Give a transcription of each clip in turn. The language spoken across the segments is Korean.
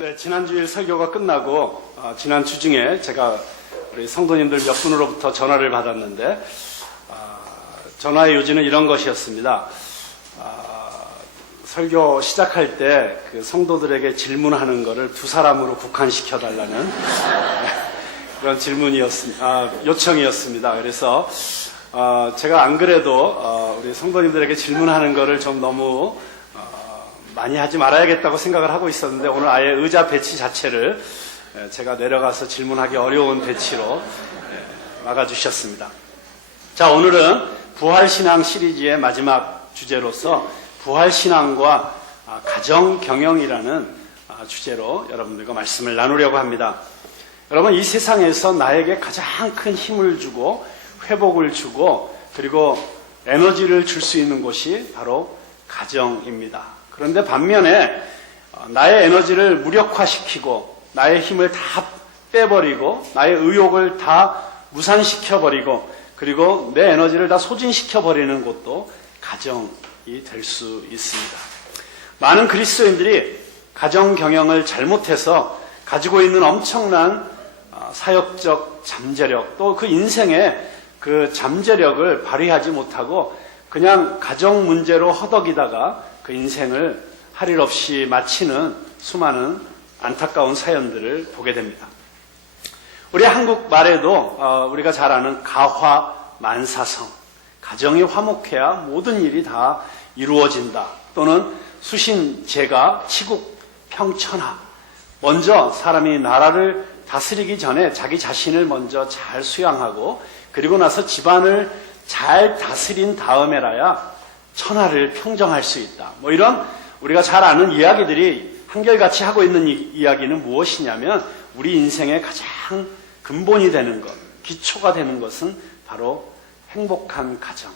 네, 지난주일 설교가 끝나고 지난 주 중에 제가 우리 성도님들 몇 분으로부터 전화를 받았는데 전화의 요지는 이런 것이었습니다. 설교 시작할 때 그 성도들에게 질문하는 것을 두 사람으로 국한시켜 달라는 그런 요청이었습니다. 그래서 제가 안 그래도 우리 성도님들에게 질문하는 것을 좀 너무 많이 하지 말아야겠다고 생각을 하고 있었는데 오늘 아예 의자 배치 자체를 제가 내려가서 질문하기 어려운 배치로 막아주셨습니다. 자, 오늘은 부활신앙 시리즈의 마지막 주제로서 부활신앙과 가정경영이라는 주제로 여러분들과 말씀을 나누려고 합니다. 여러분, 이 세상에서 나에게 가장 큰 힘을 주고 회복을 주고 그리고 에너지를 줄 수 있는 곳이 바로 가정입니다. 그런데 반면에 나의 에너지를 무력화시키고 나의 힘을 다 빼버리고 나의 의욕을 다 무산시켜버리고 그리고 내 에너지를 다 소진시켜버리는 곳도 가정이 될 수 있습니다. 많은 그리스도인들이 가정 경영을 잘못해서 가지고 있는 엄청난 사역적 잠재력 또 그 인생의 그 잠재력을 발휘하지 못하고 그냥 가정 문제로 허덕이다가 그 인생을 할 일 없이 마치는 수많은 안타까운 사연들을 보게 됩니다. 우리 한국 말에도 우리가 잘 아는 가화만사성, 가정이 화목해야 모든 일이 다 이루어진다. 또는 수신제가 치국평천하, 먼저 사람이 나라를 다스리기 전에 자기 자신을 먼저 잘 수양하고 그리고 나서 집안을 잘 다스린 다음에라야 천하를 평정할 수 있다. 뭐 이런 우리가 잘 아는 이야기들이 한결같이 하고 있는 이야기는 무엇이냐면 우리 인생의 가장 근본이 되는 것, 기초가 되는 것은 바로 행복한 가정,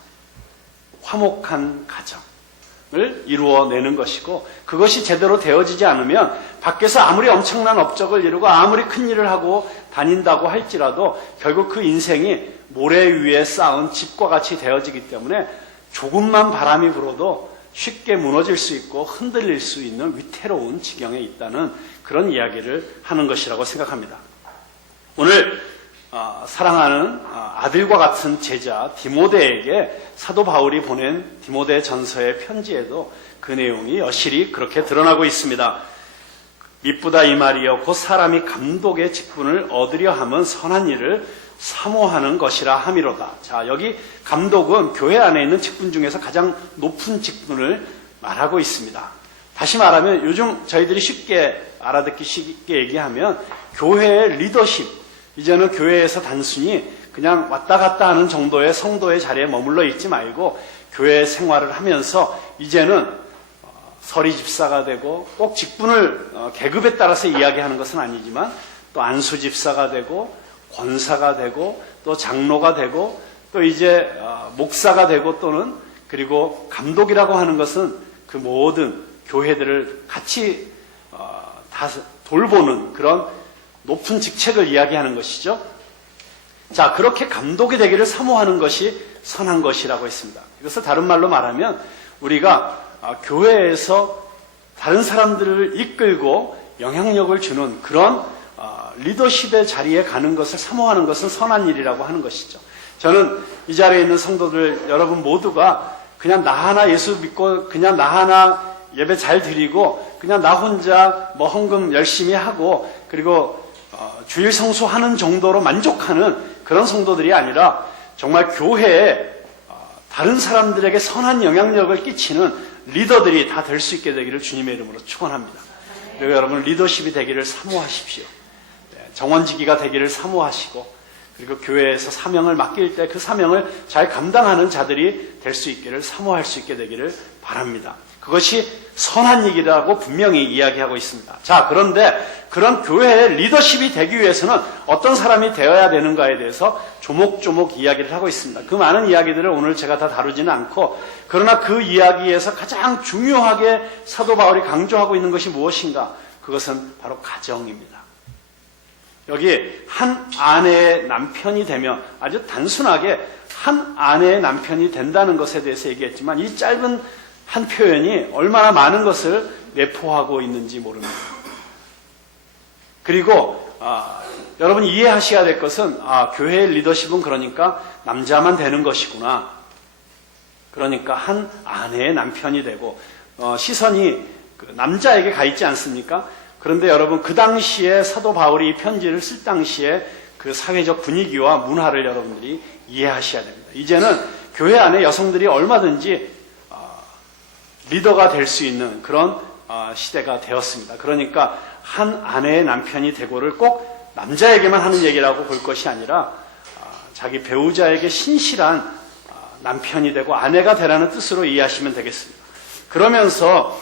화목한 가정을 이루어내는 것이고 그것이 제대로 되어지지 않으면 밖에서 아무리 엄청난 업적을 이루고 아무리 큰 일을 하고 다닌다고 할지라도 결국 그 인생이 모래 위에 쌓은 집과 같이 되어지기 때문에 조금만 바람이 불어도 쉽게 무너질 수 있고 흔들릴 수 있는 위태로운 지경에 있다는 그런 이야기를 하는 것이라고 생각합니다. 오늘 사랑하는 아들과 같은 제자 디모데에게 사도 바울이 보낸 디모데 전서의 편지에도 그 내용이 여실히 그렇게 드러나고 있습니다. 미쁘다 이 말이여 곧 사람이 감독의 직분을 얻으려 함은 선한 일을 사모하는 것이라 함이로다. 자, 여기 감독은 교회 안에 있는 직분 중에서 가장 높은 직분을 말하고 있습니다. 다시 말하면 요즘 저희들이 쉽게 알아듣기 쉽게 얘기하면 교회의 리더십, 이제는 교회에서 단순히 그냥 왔다 갔다 하는 정도의 성도의 자리에 머물러 있지 말고 교회 생활을 하면서 이제는 서리 집사가 되고 꼭 직분을 계급에 따라서 이야기하는 것은 아니지만 또 안수 집사가 되고 권사가 되고 또 장로가 되고 또 이제 목사가 되고 또는 그리고 감독이라고 하는 것은 그 모든 교회들을 같이 다 돌보는 그런 높은 직책을 이야기하는 것이죠. 자, 그렇게 감독이 되기를 사모하는 것이 선한 것이라고 했습니다. 이것을 다른 말로 말하면 우리가 교회에서 다른 사람들을 이끌고 영향력을 주는 그런 리더십의 자리에 가는 것을 사모하는 것은 선한 일이라고 하는 것이죠. 저는 이 자리에 있는 성도들 여러분 모두가 그냥 나 하나 예수 믿고 그냥 나 하나 예배 잘 드리고 그냥 나 혼자 뭐 헌금 열심히 하고 그리고 주일 성수하는 정도로 만족하는 그런 성도들이 아니라 정말 교회에 다른 사람들에게 선한 영향력을 끼치는 리더들이 다 될 수 있게 되기를 주님의 이름으로 축원합니다. 그리고 여러분 리더십이 되기를 사모하십시오. 정원지기가 되기를 사모하시고 그리고 교회에서 사명을 맡길 때 그 사명을 잘 감당하는 자들이 될 수 있기를 사모할 수 있게 되기를 바랍니다. 그것이 선한 얘기라고 분명히 이야기하고 있습니다. 자, 그런데 그런 교회의 리더십이 되기 위해서는 어떤 사람이 되어야 되는가에 대해서 조목조목 이야기를 하고 있습니다. 그 많은 이야기들을 오늘 제가 다 다루지는 않고 그러나 그 이야기에서 가장 중요하게 사도 바울이 강조하고 있는 것이 무엇인가? 그것은 바로 가정입니다. 여기 한 아내의 남편이 되며 아주 단순하게 한 아내의 남편이 된다는 것에 대해서 얘기했지만 이 짧은 한 표현이 얼마나 많은 것을 내포하고 있는지 모릅니다. 그리고 여러분 이해하셔야 될 것은 교회의 리더십은 그러니까 남자만 되는 것이구나. 그러니까 한 아내의 남편이 되고 시선이 그 남자에게 가 있지 않습니까? 그런데 여러분 그 당시에 사도 바울이 이 편지를 쓸 당시에 그 사회적 분위기와 문화를 여러분들이 이해하셔야 됩니다. 이제는 교회 안에 여성들이 얼마든지 리더가 될 수 있는 그런 시대가 되었습니다. 그러니까 한 아내의 남편이 되고를 꼭 남자에게만 하는 얘기라고 볼 것이 아니라 자기 배우자에게 신실한 남편이 되고 아내가 되라는 뜻으로 이해하시면 되겠습니다. 그러면서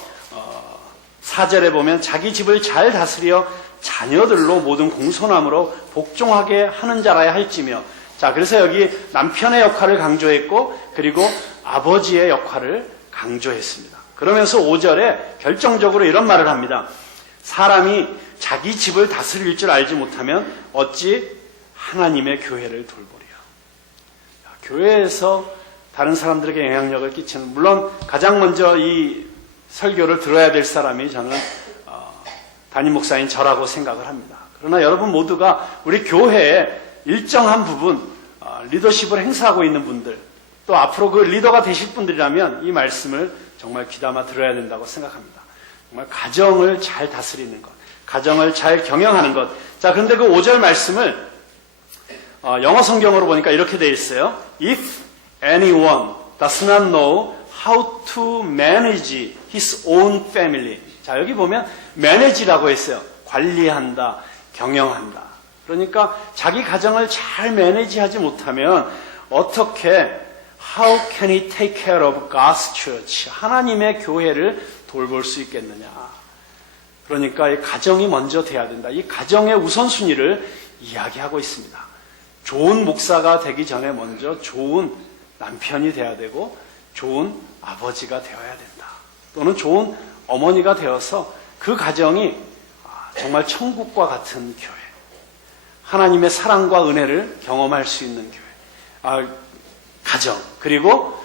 4절에 보면 자기 집을 잘 다스려 자녀들로 모든 공손함으로 복종하게 하는 자라야 할지며, 자, 그래서 여기 남편의 역할을 강조했고 그리고 아버지의 역할을 강조했습니다. 그러면서 5절에 결정적으로 이런 말을 합니다. 사람이 자기 집을 다스릴 줄 알지 못하면 어찌 하나님의 교회를 돌보리요. 교회에서 다른 사람들에게 영향력을 끼치는, 물론 가장 먼저 이 설교를 들어야 될 사람이 저는 담임 목사인 저라고 생각을 합니다. 그러나 여러분 모두가 우리 교회에 일정한 부분 리더십을 행사하고 있는 분들, 또 앞으로 그 리더가 되실 분들이라면 이 말씀을 정말 귀담아 들어야 된다고 생각합니다. 정말 가정을 잘 다스리는 것, 가정을 잘 경영하는 것. 자, 그런데 그 5절 말씀을 영어 성경으로 보니까 이렇게 되어 있어요. If anyone does not know how to manage his own family. 자, 여기 보면 manage라고 했어요. 관리한다, 경영한다. 그러니까 자기 가정을 잘 매니지하지 못하면 어떻게 How can he take care of God's church? 하나님의 교회를 돌볼 수 있겠느냐. 그러니까 이 가정이 먼저 돼야 된다. 이 가정의 우선순위를 이야기하고 있습니다. 좋은 목사가 되기 전에 먼저 좋은 남편이 돼야 되고 좋은 아버지가 되어야 된다. 또는 좋은 어머니가 되어서 그 가정이 정말 천국과 같은 교회, 하나님의 사랑과 은혜를 경험할 수 있는 교회, 가정, 그리고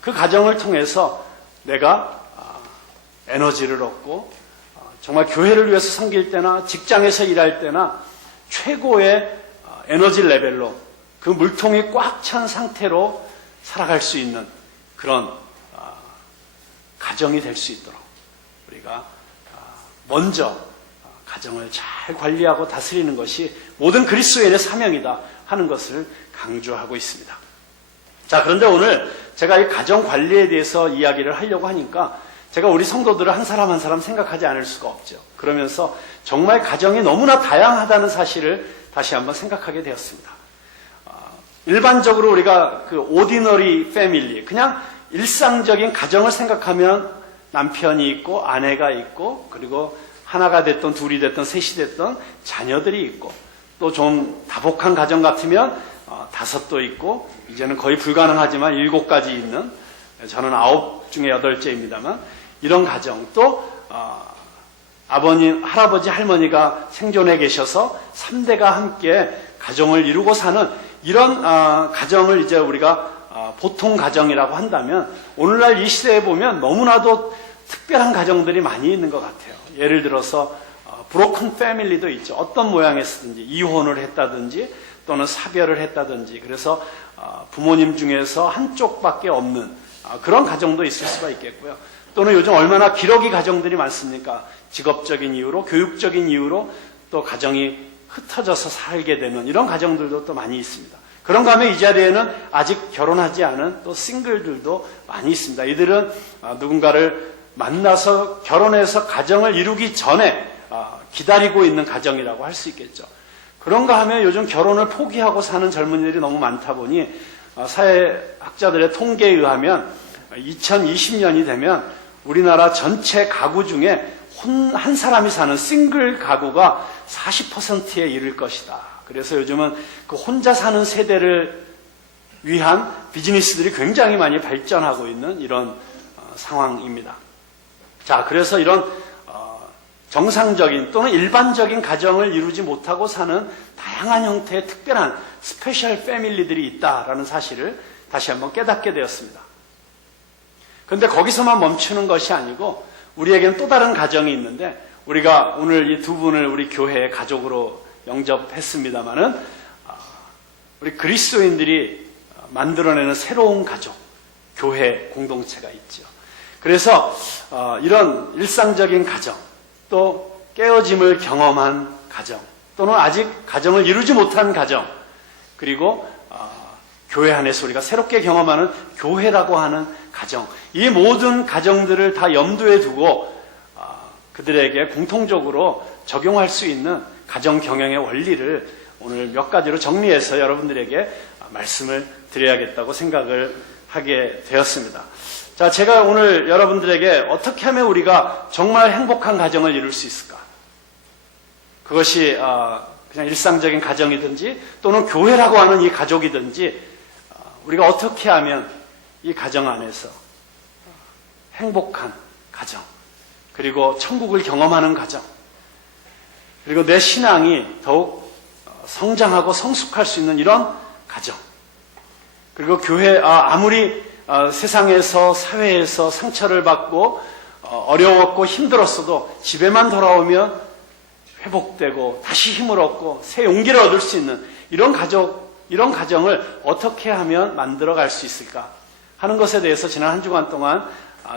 그 가정을 통해서 내가 에너지를 얻고 정말 교회를 위해서 섬길 때나 직장에서 일할 때나 최고의 에너지 레벨로 그 물통이 꽉 찬 상태로 살아갈 수 있는 그런 가정이 될 수 있도록 우리가 먼저 가정을 잘 관리하고 다스리는 것이 모든 그리스도인의 사명이다 하는 것을 강조하고 있습니다. 자, 그런데 오늘 제가 이 가정 관리에 대해서 이야기를 하려고 하니까 제가 우리 성도들을 한 사람 한 사람 생각하지 않을 수가 없죠. 그러면서 정말 가정이 너무나 다양하다는 사실을 다시 한번 생각하게 되었습니다. 일반적으로 우리가 그 ordinary family, 그냥 일상적인 가정을 생각하면 남편이 있고 아내가 있고 그리고 하나가 됐던 둘이 됐던 셋이 됐던 자녀들이 있고 또 좀 다복한 가정 같으면 5도 있고 이제는 거의 불가능하지만 7가지 있는, 저는 9 중에 8째입니다만 이런 가정, 또 아버님, 할아버지, 할머니가 생존해 계셔서 3대가 함께 가정을 이루고 사는 이런 가정을 이제 우리가 보통 가정이라고 한다면 오늘날 이 시대에 보면 너무나도 특별한 가정들이 많이 있는 것 같아요. 예를 들어서 브로큰 패밀리도 있죠. 어떤 모양에서든지 이혼을 했다든지 또는 사별을 했다든지, 그래서 부모님 중에서 한쪽밖에 없는 그런 가정도 있을 수가 있겠고요. 또는 요즘 얼마나 기러기 가정들이 많습니까? 직업적인 이유로, 교육적인 이유로 또 가정이 흩어져서 살게 되는 이런 가정들도 또 많이 있습니다. 그런가 하면 이 자리에는 아직 결혼하지 않은 또 싱글들도 많이 있습니다. 이들은 누군가를 만나서 결혼해서 가정을 이루기 전에 기다리고 있는 가정이라고 할 수 있겠죠. 그런가 하면 요즘 결혼을 포기하고 사는 젊은이들이 너무 많다 보니 사회학자들의 통계에 의하면 2020년이 되면 우리나라 전체 가구 중에 한 사람이 사는 싱글 가구가 40%에 이를 것이다. 그래서 요즘은 그 혼자 사는 세대를 위한 비즈니스들이 굉장히 많이 발전하고 있는 이런 상황입니다. 자, 그래서 이런 정상적인 또는 일반적인 가정을 이루지 못하고 사는 다양한 형태의 특별한 스페셜 패밀리들이 있다라는 사실을 다시 한번 깨닫게 되었습니다. 그런데 거기서만 멈추는 것이 아니고 우리에게는 또 다른 가정이 있는데 우리가 오늘 이 두 분을 우리 교회의 가족으로 영접했습니다마는 우리 그리스도인들이 만들어내는 새로운 가족, 교회 공동체가 있죠. 그래서 이런 일상적인 가정, 또 깨어짐을 경험한 가정, 또는 아직 가정을 이루지 못한 가정, 그리고 교회 안에서 우리가 새롭게 경험하는 교회라고 하는 가정, 이 모든 가정들을 다 염두에 두고 그들에게 공통적으로 적용할 수 있는 가정 경영의 원리를 오늘 몇 가지로 정리해서 여러분들에게 말씀을 드려야겠다고 생각을 하게 되었습니다. 자, 제가 오늘 여러분들에게 어떻게 하면 우리가 정말 행복한 가정을 이룰 수 있을까? 그것이 그냥 일상적인 가정이든지 또는 교회라고 하는 이 가족이든지 우리가 어떻게 하면 이 가정 안에서 행복한 가정, 그리고 천국을 경험하는 가정, 그리고 내 신앙이 더욱 성장하고 성숙할 수 있는 이런 가정, 그리고 교회, 아무리 세상에서 사회에서 상처를 받고 어려웠고 힘들었어도 집에만 돌아오면 회복되고 다시 힘을 얻고 새 용기를 얻을 수 있는 이런 가정을 어떻게 하면 만들어갈 수 있을까 하는 것에 대해서 지난 한 주간 동안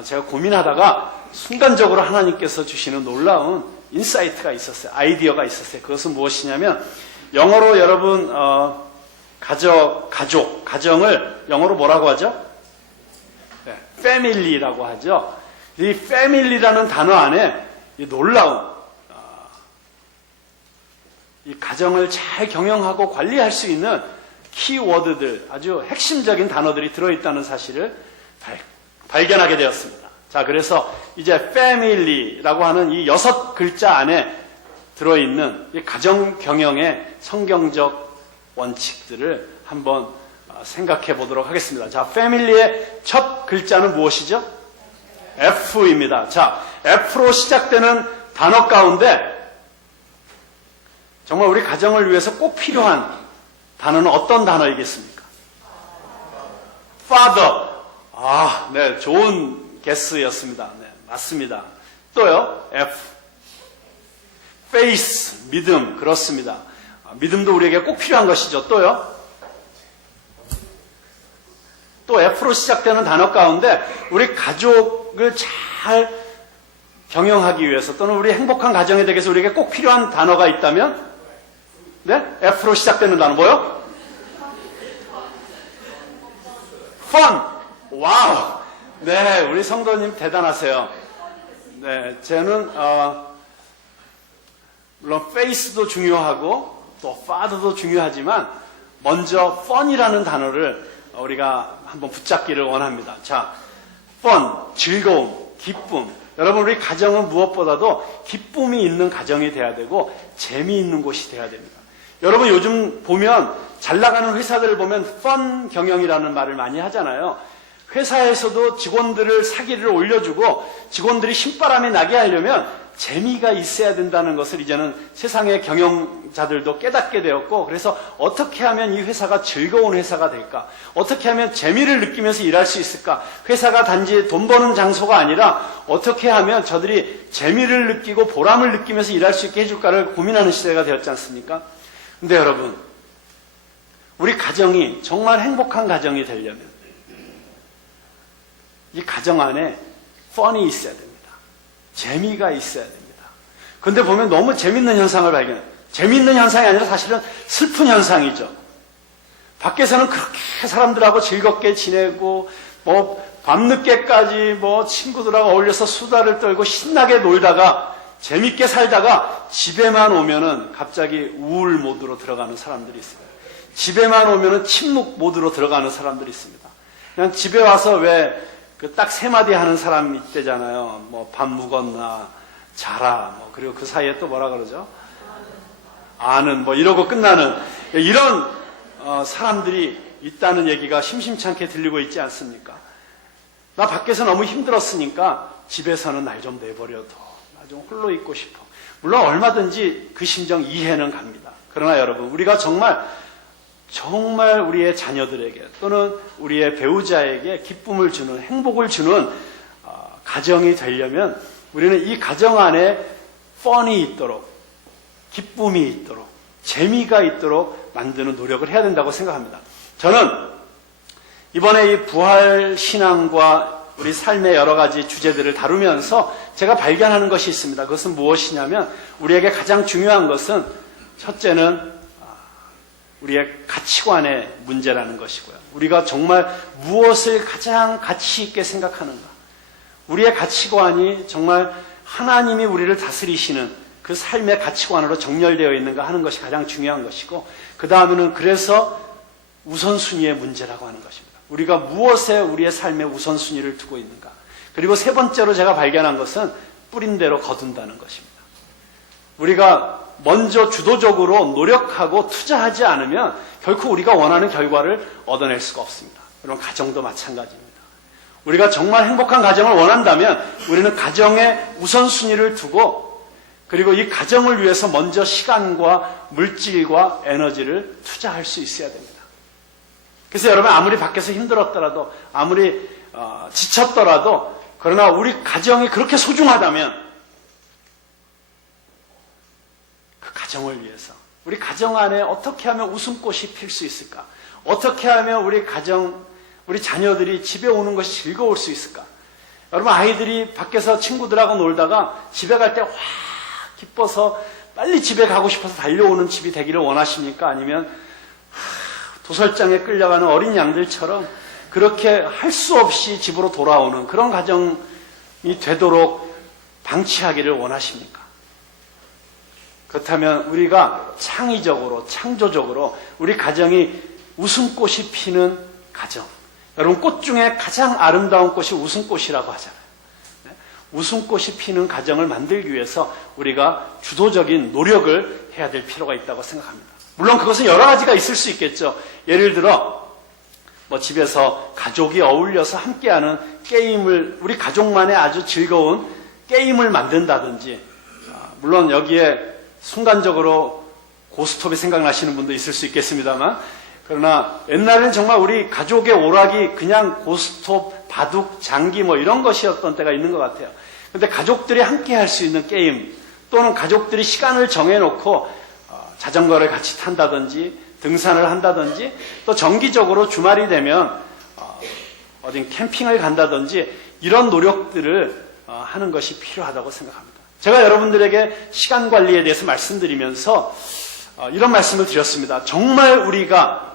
제가 고민하다가 순간적으로 하나님께서 주시는 놀라운 인사이트가 있었어요. 아이디어가 있었어요. 그것은 무엇이냐면 영어로 여러분 가정을 영어로 뭐라고 하죠? 네, family라고 하죠. 이 family라는 단어 안에 이 놀라운 이 가정을 잘 경영하고 관리할 수 있는 키워드들, 아주 핵심적인 단어들이 들어있다는 사실을 발견하게 되었습니다. 자, 그래서 이제 family라고 하는 이 6글자 안에 들어있는 이 가정 경영의 성경적 원칙들을 한번 생각해 보도록 하겠습니다. 자, family의 첫 글자는 무엇이죠? F입니다. 자, F로 시작되는 단어 가운데 정말 우리 가정을 위해서 꼭 필요한 단어는 어떤 단어이겠습니까? Father. 네, 좋은 게스였습니다. 네, 맞습니다. 또요, F. Faith, 믿음, 그렇습니다. 믿음도 우리에게 꼭 필요한 것이죠. 또요, 또 F로 시작되는 단어 가운데 우리 가족을 잘 경영하기 위해서 또는 우리 행복한 가정이 되기 위해서 우리에게 꼭 필요한 단어가 있다면 네? F로 시작되는 단어 뭐요? Fun. 와우. 네, 우리 성도님 대단하세요. 네, 저는 물론 face도 중요하고 또 father도 중요하지만 먼저 fun이라는 단어를 우리가 한번 붙잡기를 원합니다. 자, fun, 즐거움, 기쁨. 여러분, 우리 가정은 무엇보다도 기쁨이 있는 가정이 돼야 되고 재미있는 곳이 돼야 됩니다. 여러분, 요즘 보면 잘 나가는 회사들을 보면 fun 경영이라는 말을 많이 하잖아요. 회사에서도 직원들을 사기를 올려주고 직원들이 신바람이 나게 하려면 재미가 있어야 된다는 것을 이제는 세상의 경영자들도 깨닫게 되었고, 그래서 어떻게 하면 이 회사가 즐거운 회사가 될까? 어떻게 하면 재미를 느끼면서 일할 수 있을까? 회사가 단지 돈 버는 장소가 아니라 어떻게 하면 저들이 재미를 느끼고 보람을 느끼면서 일할 수 있게 해줄까를 고민하는 시대가 되었지 않습니까? 근데 여러분, 우리 가정이 정말 행복한 가정이 되려면 이 가정 안에 fun이 있어야 됩니다. 재미가 있어야 됩니다. 근데 보면 너무 재밌는 현상을 발견해요. 재밌는 현상이 아니라 사실은 슬픈 현상이죠. 밖에서는 그렇게 사람들하고 즐겁게 지내고 밤늦게까지 친구들하고 어울려서 수다를 떨고 신나게 놀다가 재밌게 살다가 집에만 오면은 갑자기 우울 모드로 들어가는 사람들이 있어요. 집에만 오면은 침묵 모드로 들어가는 사람들이 있습니다. 그냥 집에 와서 딱 3마디 하는 사람 있대잖아요. 밥 묵었나, 자라, 그리고 그 사이에 또 뭐라 그러죠? 아는, 이러고 끝나는, 이런, 사람들이 있다는 얘기가 심심찮게 들리고 있지 않습니까? 나 밖에서 너무 힘들었으니까 집에서는 날 좀 내버려둬. 나 좀 홀로 있고 싶어. 물론 얼마든지 그 심정 이해는 갑니다. 그러나 여러분, 우리가 정말 우리의 자녀들에게 또는 우리의 배우자에게 기쁨을 주는, 행복을 주는 가정이 되려면 우리는 이 가정 안에 펀이 있도록, 기쁨이 있도록, 재미가 있도록 만드는 노력을 해야 된다고 생각합니다. 저는 이번에 이 부활 신앙과 우리 삶의 여러 가지 주제들을 다루면서 제가 발견하는 것이 있습니다. 그것은 무엇이냐면 우리에게 가장 중요한 것은 첫째는 우리의 가치관의 문제라는 것이고요. 우리가 정말 무엇을 가장 가치 있게 생각하는가. 우리의 가치관이 정말 하나님이 우리를 다스리시는 그 삶의 가치관으로 정렬되어 있는가 하는 것이 가장 중요한 것이고, 그 다음에는 그래서 우선순위의 문제라고 하는 것입니다. 우리가 무엇에 우리의 삶의 우선순위를 두고 있는가. 그리고 세 번째로 제가 발견한 것은 뿌린 대로 거둔다는 것입니다. 우리가 먼저 주도적으로 노력하고 투자하지 않으면 결코 우리가 원하는 결과를 얻어낼 수가 없습니다. 여러분, 가정도 마찬가지입니다. 우리가 정말 행복한 가정을 원한다면 우리는 가정에 우선순위를 두고, 그리고 이 가정을 위해서 먼저 시간과 물질과 에너지를 투자할 수 있어야 됩니다. 그래서 여러분, 아무리 밖에서 힘들었더라도, 아무리 지쳤더라도, 그러나 우리 가정이 그렇게 소중하다면 그 가정을 위해서, 우리 가정 안에 어떻게 하면 웃음꽃이 필 수 있을까? 어떻게 하면 우리 가정, 우리 자녀들이 집에 오는 것이 즐거울 수 있을까? 여러분, 아이들이 밖에서 친구들하고 놀다가 집에 갈 때 와 기뻐서 빨리 집에 가고 싶어서 달려오는 집이 되기를 원하십니까? 아니면 도살장에 끌려가는 어린 양들처럼 그렇게 할 수 없이 집으로 돌아오는 그런 가정이 되도록 방치하기를 원하십니까? 그렇다면 우리가 창의적으로, 창조적으로 우리 가정이 웃음꽃이 피는 가정. 여러분, 꽃 중에 가장 아름다운 꽃이 웃음꽃이라고 하잖아요. 웃음꽃이 피는 가정을 만들기 위해서 우리가 주도적인 노력을 해야 될 필요가 있다고 생각합니다. 물론 그것은 여러 가지가 있을 수 있겠죠. 예를 들어 집에서 가족이 어울려서 함께하는 게임을, 우리 가족만의 아주 즐거운 게임을 만든다든지, 물론 여기에 순간적으로 고스톱이 생각나시는 분도 있을 수 있겠습니다만, 그러나 옛날에는 정말 우리 가족의 오락이 그냥 고스톱, 바둑, 장기 이런 것이었던 때가 있는 것 같아요. 그런데 가족들이 함께 할 수 있는 게임, 또는 가족들이 시간을 정해놓고 자전거를 같이 탄다든지 등산을 한다든지, 또 정기적으로 주말이 되면 어딘 캠핑을 간다든지, 이런 노력들을 하는 것이 필요하다고 생각합니다. 제가 여러분들에게 시간 관리에 대해서 말씀드리면서 이런 말씀을 드렸습니다. 정말 우리가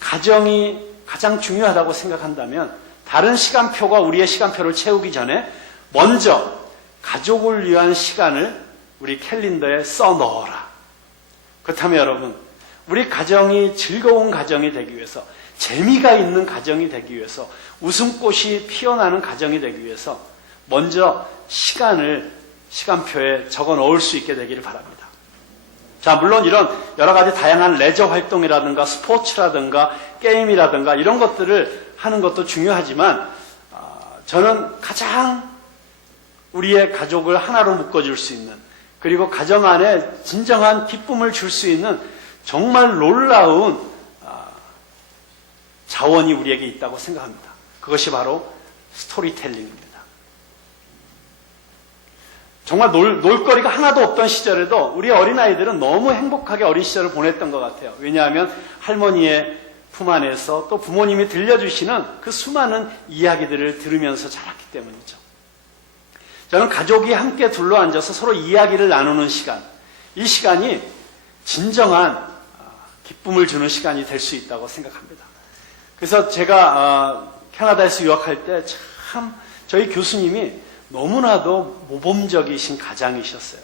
가정이 가장 중요하다고 생각한다면 다른 시간표가 우리의 시간표를 채우기 전에 먼저 가족을 위한 시간을 우리 캘린더에 써넣어라. 그렇다면 여러분, 우리 가정이 즐거운 가정이 되기 위해서, 재미가 있는 가정이 되기 위해서, 웃음꽃이 피어나는 가정이 되기 위해서 먼저 시간을 시간표에 적어 넣을 수 있게 되기를 바랍니다. 자, 물론 이런 여러 가지 다양한 레저 활동이라든가 스포츠라든가 게임이라든가 이런 것들을 하는 것도 중요하지만, 저는 가장 우리의 가족을 하나로 묶어줄 수 있는, 그리고 가정 안에 진정한 기쁨을 줄 수 있는 정말 놀라운 자원이 우리에게 있다고 생각합니다. 그것이 바로 스토리텔링입니다. 정말 놀거리가 하나도 없던 시절에도 우리 어린아이들은 너무 행복하게 어린 시절을 보냈던 것 같아요. 왜냐하면 할머니의 품 안에서 또 부모님이 들려주시는 그 수많은 이야기들을 들으면서 자랐기 때문이죠. 저는 가족이 함께 둘러앉아서 서로 이야기를 나누는 시간, 이 시간이 진정한 기쁨을 주는 시간이 될 수 있다고 생각합니다. 그래서 제가 캐나다에서 유학할 때 참 저희 교수님이 너무나도 모범적이신 가장이셨어요.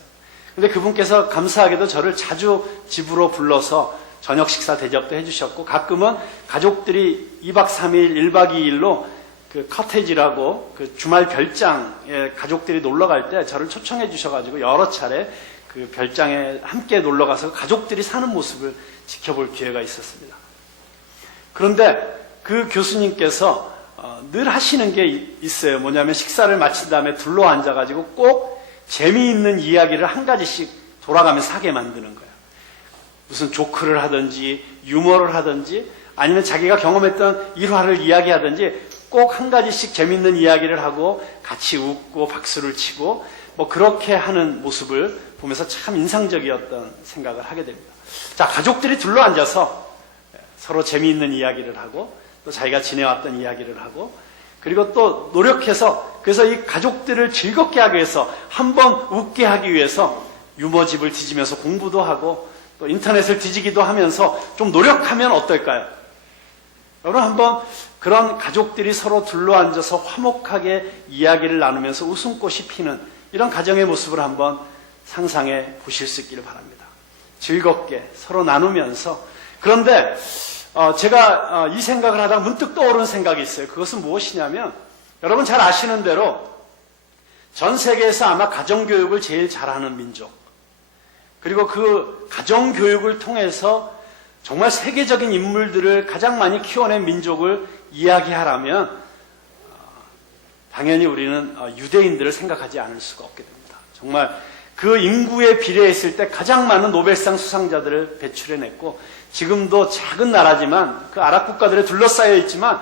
근데 그분께서 감사하게도 저를 자주 집으로 불러서 저녁 식사 대접도 해주셨고, 가끔은 가족들이 2박 3일, 1박 2일로 그 커테지라고 그 주말 별장에 가족들이 놀러 갈 때 저를 초청해 주셔가지고 여러 차례 그 별장에 함께 놀러 가서 가족들이 사는 모습을 지켜볼 기회가 있었습니다. 그런데 그 교수님께서 늘 하시는 게 있어요. 뭐냐면 식사를 마친 다음에 둘러 앉아가지고 꼭 재미있는 이야기를 한 가지씩 돌아가면서 하게 만드는 거예요. 무슨 조크를 하든지 유머를 하든지 아니면 자기가 경험했던 일화를 이야기하든지 꼭 한 가지씩 재미있는 이야기를 하고 같이 웃고 박수를 치고 뭐 그렇게 하는 모습을 보면서 참 인상적이었던 생각을 하게 됩니다. 자, 가족들이 둘러앉아서 서로 재미있는 이야기를 하고 또 자기가 지내왔던 이야기를 하고 그리고 또 노력해서 그래서 이 가족들을 즐겁게 하기 위해서 한번 웃게 하기 위해서 유머집을 뒤지면서 공부도 하고 또 인터넷을 뒤지기도 하면서 좀 노력하면 어떨까요? 여러분 한번 그런 가족들이 서로 둘러앉아서 화목하게 이야기를 나누면서 웃음꽃이 피는 이런 가정의 모습을 한번 상상해 보실 수 있기를 바랍니다. 즐겁게 서로 나누면서 그런데 제가 이 생각을 하다가 문득 떠오른 생각이 있어요. 그것은 무엇이냐면 여러분 잘 아시는 대로 전 세계에서 아마 가정교육을 제일 잘하는 민족 그리고 그 가정교육을 통해서 정말 세계적인 인물들을 가장 많이 키워낸 민족을 이야기하라면 당연히 우리는 유대인들을 생각하지 않을 수가 없게 됩니다. 정말 그 인구에 비례했을 때 가장 많은 노벨상 수상자들을 배출해냈고 지금도 작은 나라지만 그 아랍 국가들에 둘러싸여 있지만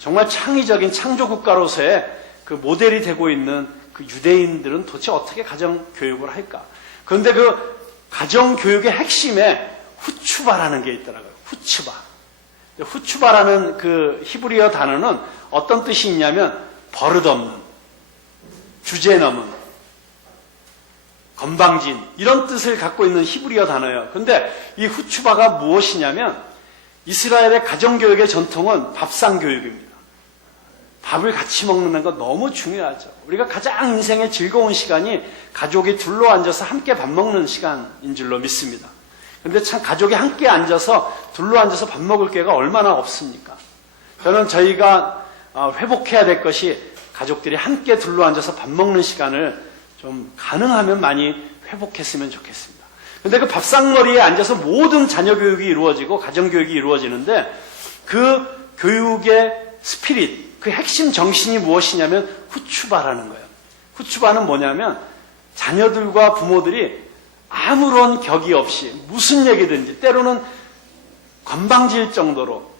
정말 창의적인 창조국가로서의 그 모델이 되고 있는 그 유대인들은 도대체 어떻게 가정교육을 할까? 그런데 그 가정교육의 핵심에 후추바라는 게 있더라고요. 후추바. 후추바라는 그 히브리어 단어는 어떤 뜻이 있냐면 버릇없는, 주제넘은, 건방진 이런 뜻을 갖고 있는 히브리어 단어예요. 그런데 이 후추바가 무엇이냐면 이스라엘의 가정교육의 전통은 밥상교육입니다. 밥을 같이 먹는 거 너무 중요하죠. 우리가 가장 인생의 즐거운 시간이 가족이 둘러앉아서 함께 밥 먹는 시간인 줄로 믿습니다. 그런데 참 가족이 함께 앉아서 둘러앉아서 밥 먹을 기회가 얼마나 없습니까? 저는 저희가 회복해야 될 것이 가족들이 함께 둘러앉아서 밥 먹는 시간을 좀 가능하면 많이 회복했으면 좋겠습니다. 그런데 그 밥상머리에 앉아서 모든 자녀 교육이 이루어지고 가정 교육이 이루어지는데 그 교육의 스피릿, 그 핵심 정신이 무엇이냐면 후추바라는 거예요. 후추바는 뭐냐면 자녀들과 부모들이 아무런 격이 없이 무슨 얘기든지 때로는 건방질 정도로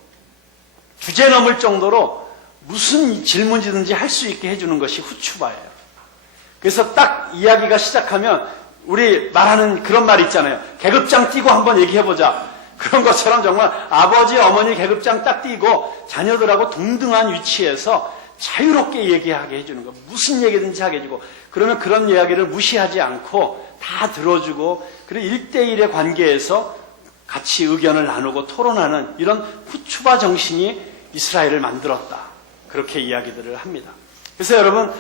주제 넘을 정도로 무슨 질문이든지 할 수 있게 해주는 것이 후추바예요. 그래서 딱 이야기가 시작하면 우리 말하는 그런 말 있잖아요. 계급장 띄고 한번 얘기해보자. 그런 것처럼 정말 아버지, 어머니 계급장 딱 띄고 자녀들하고 동등한 위치에서 자유롭게 얘기하게 해주는 거. 무슨 얘기든지 하게 해주고 그러면 그런 이야기를 무시하지 않고 다 들어주고 그리고 1대1의 관계에서 같이 의견을 나누고 토론하는 이런 후추바 정신이 이스라엘을 만들었다. 그렇게 이야기들을 합니다. 그래서 여러분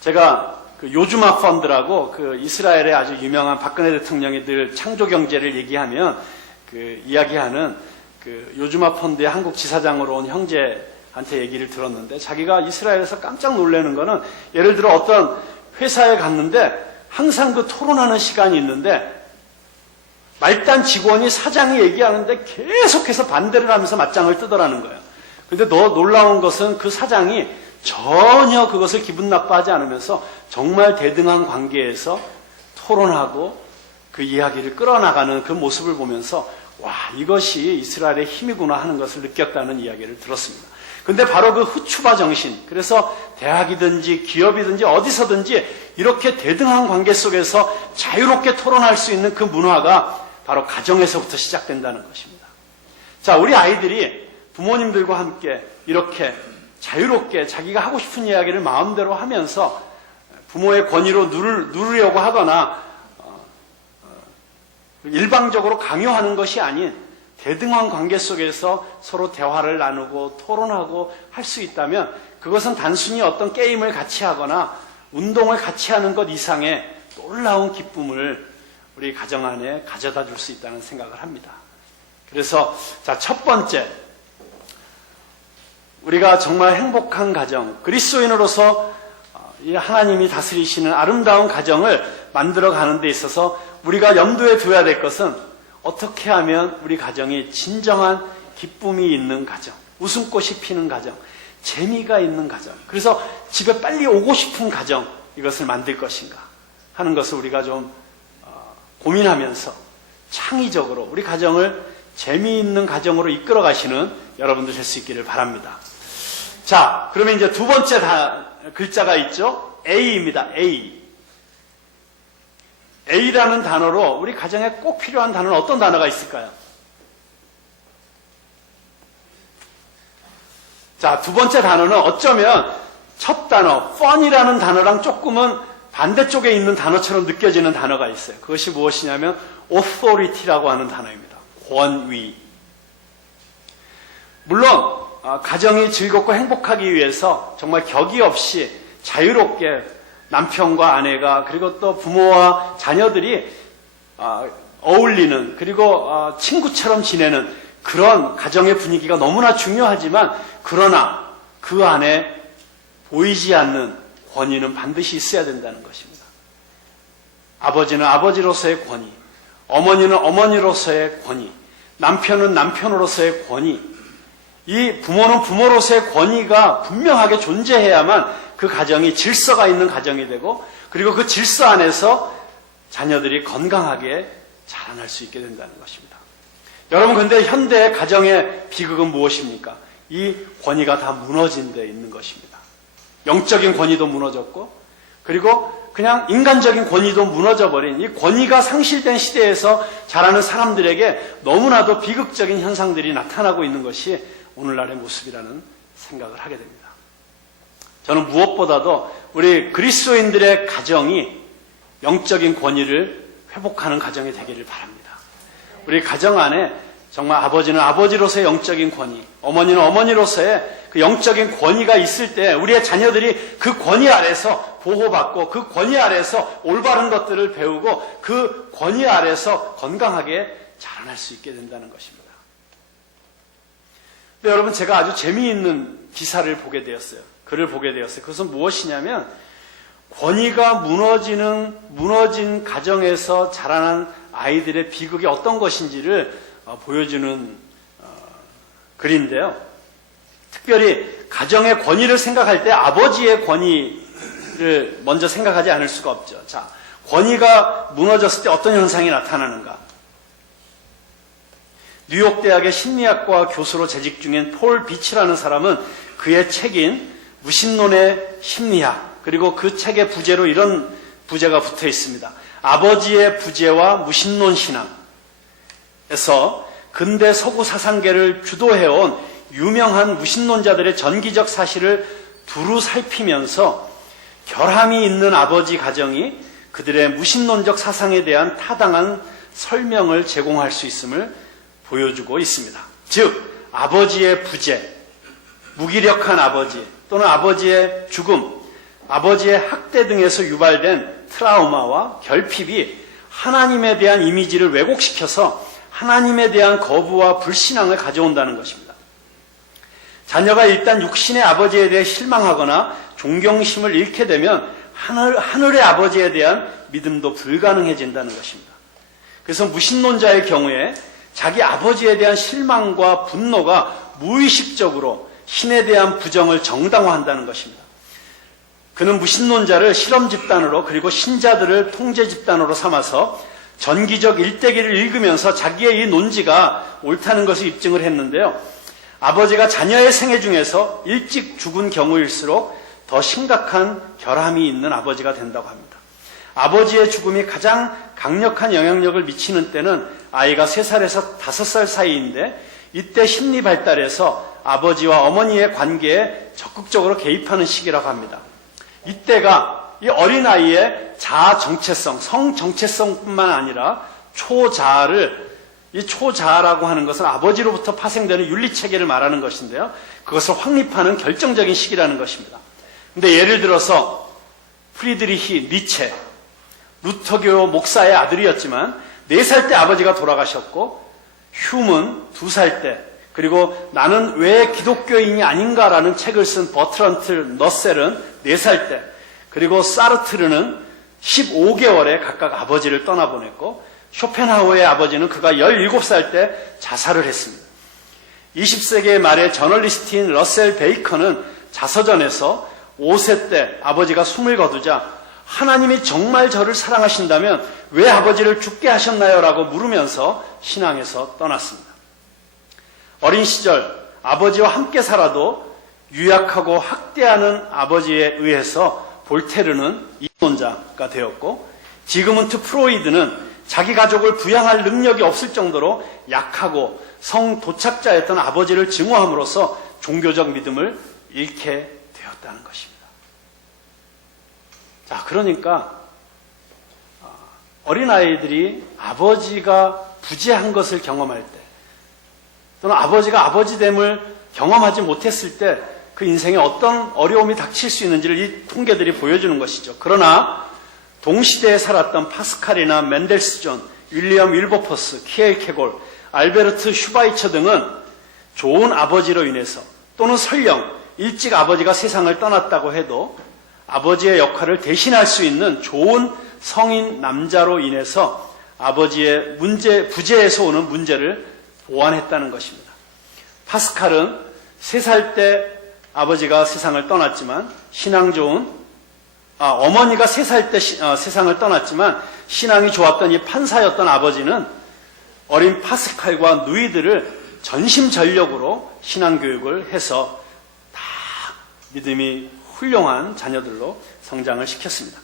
제가 요주마 펀드라고 이스라엘의 아주 유명한 박근혜 대통령이 늘 창조 경제를 얘기하면 이야기하는 요주마 펀드의 한국 지사장으로 온 형제한테 얘기를 들었는데 자기가 이스라엘에서 깜짝 놀라는 거는 예를 들어 어떤 회사에 갔는데 항상 토론하는 시간이 있는데 말단 직원이 사장이 얘기하는데 계속해서 반대를 하면서 맞짱을 뜨더라는 거예요. 근데 놀라운 것은 그 사장이 전혀 그것을 기분 나빠하지 않으면서 정말 대등한 관계에서 토론하고 그 이야기를 끌어나가는 그 모습을 보면서 와, 이것이 이스라엘의 힘이구나 하는 것을 느꼈다는 이야기를 들었습니다. 근데 바로 그 후추바 정신, 그래서 대학이든지 기업이든지 어디서든지 이렇게 대등한 관계 속에서 자유롭게 토론할 수 있는 그 문화가 바로 가정에서부터 시작된다는 것입니다. 자, 우리 아이들이 부모님들과 함께 이렇게 자유롭게 자기가 하고 싶은 이야기를 마음대로 하면서 부모의 권위로 누르려고 하거나 일방적으로 강요하는 것이 아닌 대등한 관계 속에서 서로 대화를 나누고 토론하고 할 수 있다면 그것은 단순히 어떤 게임을 같이 하거나 운동을 같이 하는 것 이상의 놀라운 기쁨을 우리 가정 안에 가져다 줄 수 있다는 생각을 합니다. 그래서 자, 첫 번째, 우리가 정말 행복한 가정, 그리스도인으로서 이 하나님이 다스리시는 아름다운 가정을 만들어 가는 데 있어서 우리가 염두에 둬야 될 것은 어떻게 하면 우리 가정이 진정한 기쁨이 있는 가정, 웃음꽃이 피는 가정, 재미가 있는 가정, 그래서 집에 빨리 오고 싶은 가정, 이것을 만들 것인가 하는 것을 우리가 좀 고민하면서 창의적으로 우리 가정을 재미있는 가정으로 이끌어 가시는 여러분들 될 수 있기를 바랍니다. 자, 그러면 이제 두 번째 글자가 있죠. A입니다. A. A라는 단어로 우리 가정에 꼭 필요한 단어는 어떤 단어가 있을까요? 자, 두 번째 단어는 어쩌면 첫 단어, fun이라는 단어랑 조금은 반대쪽에 있는 단어처럼 느껴지는 단어가 있어요. 그것이 무엇이냐면 authority라고 하는 단어입니다. 권위. 물론 가정이 즐겁고 행복하기 위해서 정말 격이 없이 자유롭게 남편과 아내가 그리고 또 부모와 자녀들이 어울리는 그리고 친구처럼 지내는 그런 가정의 분위기가 너무나 중요하지만 그러나 그 안에 보이지 않는 권위는 반드시 있어야 된다는 것입니다. 아버지는 아버지로서의 권위, 어머니는 어머니로서의 권위, 남편은 남편으로서의 권위, 이 부모는 부모로서의 권위가 분명하게 존재해야만 그 가정이 질서가 있는 가정이 되고 그리고 그 질서 안에서 자녀들이 건강하게 자라날 수 있게 된다는 것입니다. 여러분, 근데 현대의 가정의 비극은 무엇입니까? 이 권위가 다 무너진 데 있는 것입니다. 영적인 권위도 무너졌고 그리고 그냥 인간적인 권위도 무너져버린 이 권위가 상실된 시대에서 자라는 사람들에게 너무나도 비극적인 현상들이 나타나고 있는 것이 오늘날의 모습이라는 생각을 하게 됩니다. 저는 무엇보다도 우리 그리스도인들의 가정이 영적인 권위를 회복하는 가정이 되기를 바랍니다. 우리 가정 안에 정말 아버지는 아버지로서의 영적인 권위, 어머니는 어머니로서의 그 영적인 권위가 있을 때 우리의 자녀들이 그 권위 아래서 보호받고 그 권위 아래서 올바른 것들을 배우고 그 권위 아래서 건강하게 자라날 수 있게 된다는 것입니다. 근데 여러분, 제가 아주 재미있는 기사를 보게 되었어요. 글을 보게 되었어요. 그것은 무엇이냐면 권위가 무너진 가정에서 자라난 아이들의 비극이 어떤 것인지를 보여주는 글인데요. 특별히 가정의 권위를 생각할 때 아버지의 권위를 먼저 생각하지 않을 수가 없죠. 자, 권위가 무너졌을 때 어떤 현상이 나타나는가? 뉴욕 대학의 심리학과 교수로 재직 중인 폴 비치라는 사람은 그의 책인 무신론의 심리학, 그리고 그 책의 부제로 이런 부제가 붙어 있습니다. 아버지의 부재와 무신론 신앙에서 근대 서구 사상계를 주도해온 유명한 무신론자들의 전기적 사실을 두루 살피면서 결함이 있는 아버지 가정이 그들의 무신론적 사상에 대한 타당한 설명을 제공할 수 있음을 보여주고 있습니다. 즉, 아버지의 부재, 무기력한 아버지 또는 아버지의 죽음, 아버지의 학대 등에서 유발된 트라우마와 결핍이 하나님에 대한 이미지를 왜곡시켜서 하나님에 대한 거부와 불신앙을 가져온다는 것입니다. 자녀가 일단 육신의 아버지에 대해 실망하거나 존경심을 잃게 되면 하늘의 아버지에 대한 믿음도 불가능해진다는 것입니다. 그래서 무신론자의 경우에 자기 아버지에 대한 실망과 분노가 무의식적으로 신에 대한 부정을 정당화한다는 것입니다. 그는 무신론자를 실험 집단으로 그리고 신자들을 통제 집단으로 삼아서 전기적 일대기를 읽으면서 자기의 이 논지가 옳다는 것을 입증을 했는데요. 아버지가 자녀의 생애 중에서 일찍 죽은 경우일수록 더 심각한 결함이 있는 아버지가 된다고 합니다. 아버지의 죽음이 가장 강력한 영향력을 미치는 때는 아이가 3살에서 5살 사이인데 이때 심리 발달에서 아버지와 어머니의 관계에 적극적으로 개입하는 시기라고 합니다. 이때가 이 어린아이의 자아 정체성, 성 정체성뿐만 아니라 이 초자아라고 하는 것은 아버지로부터 파생되는 윤리체계를 말하는 것인데요. 그것을 확립하는 결정적인 시기라는 것입니다. 근데 예를 들어서 프리드리히 니체, 루터교 목사의 아들이었지만 4살 때 아버지가 돌아가셨고 휴문 2살 때, 그리고 나는 왜 기독교인이 아닌가라는 책을 쓴 버트런트 러셀은 4살 때, 그리고 사르트르는 15개월에 각각 아버지를 떠나보냈고 쇼펜하우어의 아버지는 그가 17살 때 자살을 했습니다. 20세기 말에 저널리스트인 러셀 베이컨은 자서전에서 5세 때 아버지가 숨을 거두자 하나님이 정말 저를 사랑하신다면 왜 아버지를 죽게 하셨나요? 라고 물으면서 신앙에서 떠났습니다. 어린 시절 아버지와 함께 살아도 유약하고 학대하는 아버지에 의해서 볼테르는 이론자가 되었고, 지그문트 프로이드는 자기 가족을 부양할 능력이 없을 정도로 약하고 성도착자였던 아버지를 증오함으로써 종교적 믿음을 잃게 되었다는 것입니다. 자, 그러니까 어린아이들이 아버지가 부재한 것을 경험할 때, 또는 아버지가 아버지됨을 경험하지 못했을 때 그 인생에 어떤 어려움이 닥칠 수 있는지를 이 통계들이 보여주는 것이죠. 그러나 동시대에 살았던 파스칼이나 멘델스존, 윌리엄 윌버퍼스, 키엘 케골, 알베르트 슈바이처 등은 좋은 아버지로 인해서, 또는 설령 일찍 아버지가 세상을 떠났다고 해도 아버지의 역할을 대신할 수 있는 좋은 성인 남자로 인해서 아버지의 부재에서 오는 문제를 보완했다는 것입니다. 파스칼은 3살 때 아버지가 세상을 떠났지만 어머니가 3살 때 세상을 떠났지만 신앙이 좋았던 이 판사였던 아버지는 어린 파스칼과 누이들을 전심전력으로 신앙교육을 해서 다 믿음이 훌륭한 자녀들로 성장을 시켰습니다.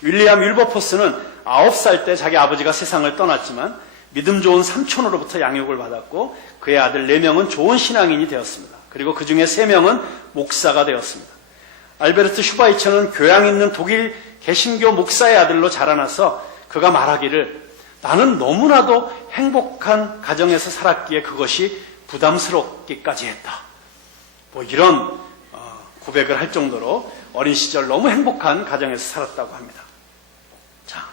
윌리엄 윌버포스는 9살 때 자기 아버지가 세상을 떠났지만 믿음 좋은 삼촌으로부터 양육을 받았고 그의 아들 4명은 좋은 신앙인이 되었습니다. 그리고 그 중에 3명은 목사가 되었습니다. 알베르트 슈바이처는 교양 있는 독일 개신교 목사의 아들로 자라나서 그가 말하기를 나는 너무나도 행복한 가정에서 살았기에 그것이 부담스럽기까지 했다. 이런 고백을 할 정도로 어린 시절 너무 행복한 가정에서 살았다고 합니다. 자,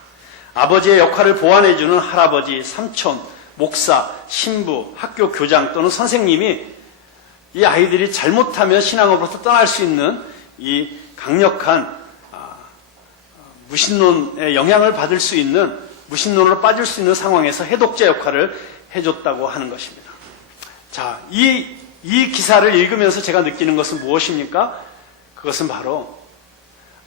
아버지의 역할을 보완해주는 할아버지, 삼촌, 목사, 신부, 학교 교장 또는 선생님이 이 아이들이 잘못하면 신앙으로부터 떠날 수 있는 이 강력한 무신론의 영향을 받을 수 있는, 무신론으로 빠질 수 있는 상황에서 해독제 역할을 해줬다고 하는 것입니다. 자, 이 기사를 읽으면서 제가 느끼는 것은 무엇입니까? 그것은 바로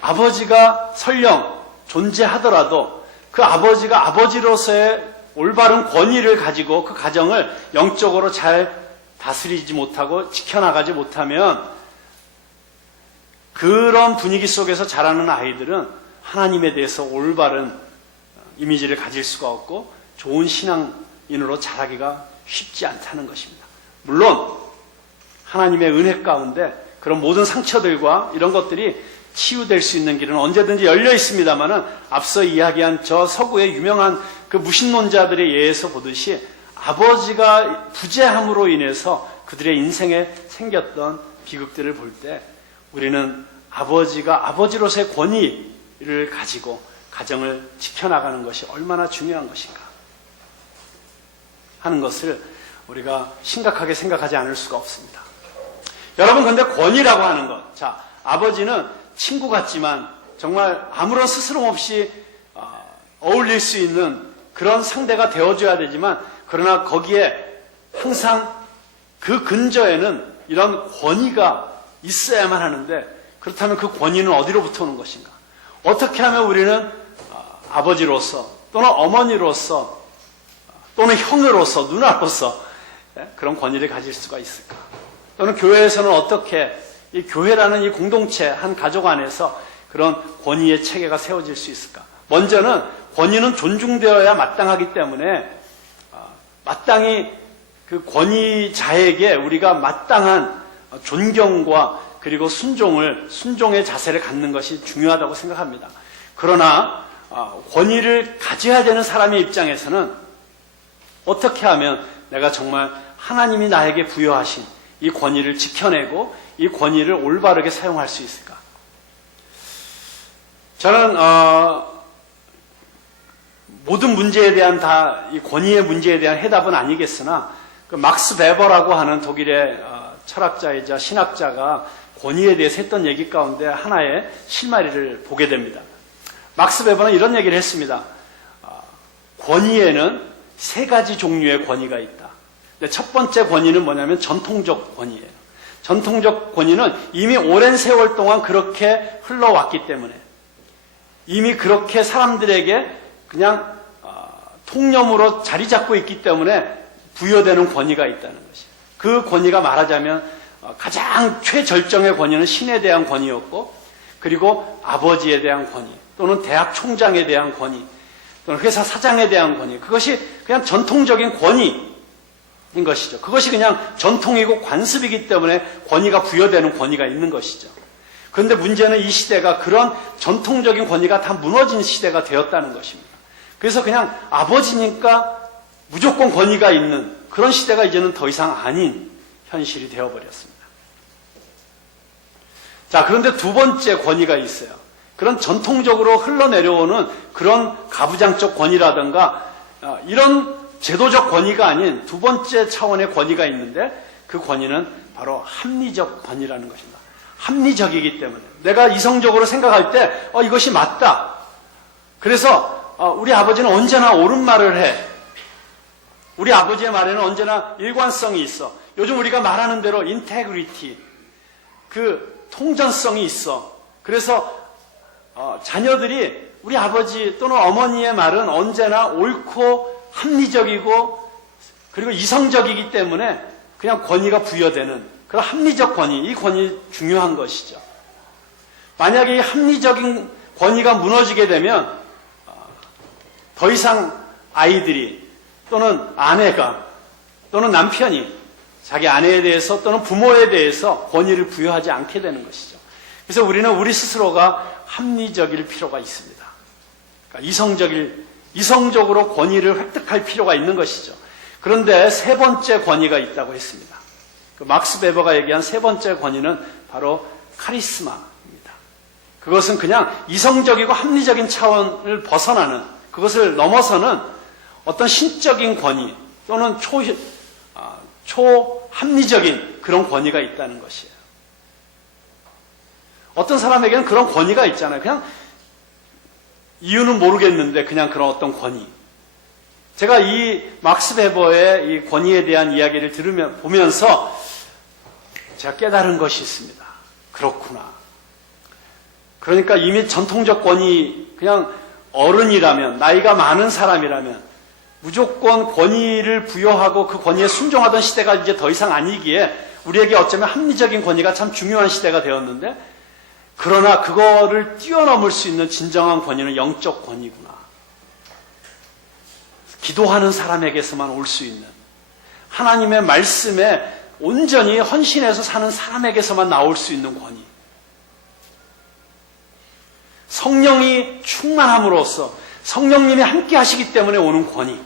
아버지가 설령 존재하더라도 그 아버지가 아버지로서의 올바른 권위를 가지고 그 가정을 영적으로 잘 다스리지 못하고 지켜나가지 못하면 그런 분위기 속에서 자라는 아이들은 하나님에 대해서 올바른 이미지를 가질 수가 없고 좋은 신앙인으로 자라기가 쉽지 않다는 것입니다. 물론 하나님의 은혜 가운데 그런 모든 상처들과 이런 것들이 치유될 수 있는 길은 언제든지 열려 있습니다만은 앞서 이야기한 저 서구의 유명한 그 무신론자들에 의해서 보듯이 아버지가 부재함으로 인해서 그들의 인생에 생겼던 비극들을 볼 때 우리는 아버지가 아버지로서의 권위를 가지고 가정을 지켜나가는 것이 얼마나 중요한 것인가 하는 것을 우리가 심각하게 생각하지 않을 수가 없습니다. 여러분, 근데 권위라고 하는 것, 자, 아버지는 친구 같지만 정말 아무런 스스럼 없이 어울릴 수 있는 그런 상대가 되어줘야 되지만, 그러나 거기에 항상 그 근저에는 이런 권위가 있어야만 하는데, 그렇다면 그 권위는 어디로부터 오는 것인가? 어떻게 하면 우리는 아버지로서 또는 어머니로서 또는 형으로서 누나로서 그런 권위를 가질 수가 있을까? 또는 교회에서는 어떻게 이 교회라는 이 공동체 한 가족 안에서 그런 권위의 체계가 세워질 수 있을까? 먼저는 권위는 존중되어야 마땅하기 때문에 마땅히 그 권위자에게 우리가 마땅한 존경과 그리고 순종의 자세를 갖는 것이 중요하다고 생각합니다. 그러나 권위를 가져야 되는 사람의 입장에서는 어떻게 하면 내가 정말 하나님이 나에게 부여하신 이 권위를 지켜내고 이 권위를 올바르게 사용할 수 있을까? 저는 모든 문제에 대한 이 권위의 문제에 대한 해답은 아니겠으나 그 막스 베버라고 하는 독일의 철학자이자 신학자가 권위에 대해서 했던 얘기 가운데 하나의 실마리를 보게 됩니다. 막스 베버는 이런 얘기를 했습니다. 권위에는 3가지 종류의 권위가 있다. 근데 첫 번째 권위는 뭐냐면 전통적 권위예요. 전통적 권위는 이미 오랜 세월 동안 그렇게 흘러왔기 때문에, 이미 그렇게 사람들에게 그냥 통념으로 자리 잡고 있기 때문에 부여되는 권위가 있다는 것이에요. 그 권위가 말하자면 가장 최절정의 권위는 신에 대한 권위였고, 그리고 아버지에 대한 권위, 또는 대학 총장에 대한 권위, 또는 회사 사장에 대한 권위, 그것이 그냥 전통적인 권위인 것이죠. 그것이 그냥 전통이고 관습이기 때문에 권위가 부여되는 권위가 있는 것이죠. 그런데 문제는 이 시대가 그런 전통적인 권위가 다 무너진 시대가 되었다는 것입니다. 그래서 그냥 아버지니까 무조건 권위가 있는 그런 시대가 이제는 더 이상 아닌 현실이 되어버렸습니다. 자, 그런데 두 번째 권위가 있어요. 그런 전통적으로 흘러내려오는 그런 가부장적 권위라든가 이런 제도적 권위가 아닌 두 번째 차원의 권위가 있는데 그 권위는 바로 합리적 권위라는 것입니다. 합리적이기 때문에 내가 이성적으로 생각할 때 이것이 맞다. 그래서 우리 아버지는 언제나 옳은 말을 해. 우리 아버지의 말에는 언제나 일관성이 있어. 요즘 우리가 말하는 대로 인테그리티, 그 통전성이 있어. 그래서 자녀들이 우리 아버지 또는 어머니의 말은 언제나 옳고 합리적이고 그리고 이성적이기 때문에 그냥 권위가 부여되는 그런 합리적 권위, 이 권위 중요한 것이죠. 만약에 이 합리적인 권위가 무너지게 되면 더 이상 아이들이 또는 아내가 또는 남편이 자기 아내에 대해서 또는 부모에 대해서 권위를 부여하지 않게 되는 것이죠. 그래서 우리는 우리 스스로가 합리적일 필요가 있습니다. 그러니까 이성적으로 권위를 획득할 필요가 있는 것이죠. 그런데 세 번째 권위가 있다고 했습니다. 그 막스 베버가 얘기한 세 번째 권위는 바로 카리스마입니다. 그것은 그냥 이성적이고 합리적인 차원을 벗어나는, 그것을 넘어서는 어떤 신적인 권위 또는 초합리적인 그런 권위가 있다는 것이에요. 어떤 사람에게는 그런 권위가 있잖아요. 그냥 이유는 모르겠는데 그냥 그런 어떤 권위. 제가 이 막스 베버의 이 권위에 대한 이야기를 보면서 제가 깨달은 것이 있습니다. 그렇구나. 그러니까 이미 전통적 권위, 그냥 어른이라면, 나이가 많은 사람이라면 무조건 권위를 부여하고 그 권위에 순종하던 시대가 이제 더 이상 아니기에 우리에게 어쩌면 합리적인 권위가 참 중요한 시대가 되었는데, 그러나 그거를 뛰어넘을 수 있는 진정한 권위는 영적 권위구나. 기도하는 사람에게서만 올 수 있는, 하나님의 말씀에 온전히 헌신해서 사는 사람에게서만 나올 수 있는 권위. 성령이 충만함으로써 성령님이 함께 하시기 때문에 오는 권위.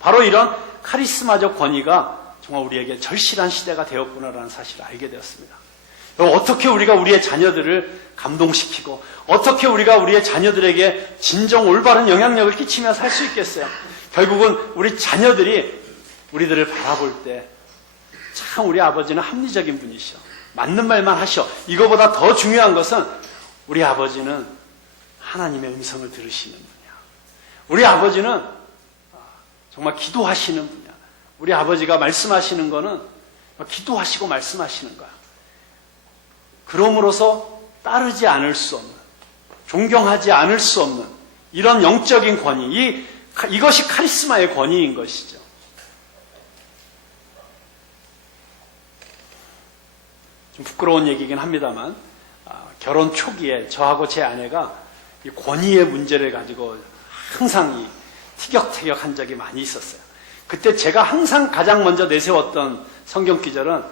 바로 이런 카리스마적 권위가 정말 우리에게 절실한 시대가 되었구나라는 사실을 알게 되었습니다. 어떻게 우리가 우리의 자녀들을 감동시키고 어떻게 우리가 우리의 자녀들에게 진정 올바른 영향력을 끼치며 살 수 있겠어요? 결국은 우리 자녀들이 우리들을 바라볼 때 참 우리 아버지는 합리적인 분이셔. 맞는 말만 하셔. 이거보다 더 중요한 것은 우리 아버지는 하나님의 음성을 들으시는 분이야. 우리 아버지는 정말 기도하시는 분이야. 우리 아버지가 말씀하시는 거는 기도하시고 말씀하시는 거야. 그러므로서 따르지 않을 수 없는, 존경하지 않을 수 없는 이런 영적인 권위, 이것이 카리스마의 권위인 것이죠. 좀 부끄러운 얘기긴 합니다만 결혼 초기에 저하고 제 아내가 이 권위의 문제를 가지고 항상 티격태격한 적이 많이 있었어요. 그때 제가 항상 가장 먼저 내세웠던 성경 기절은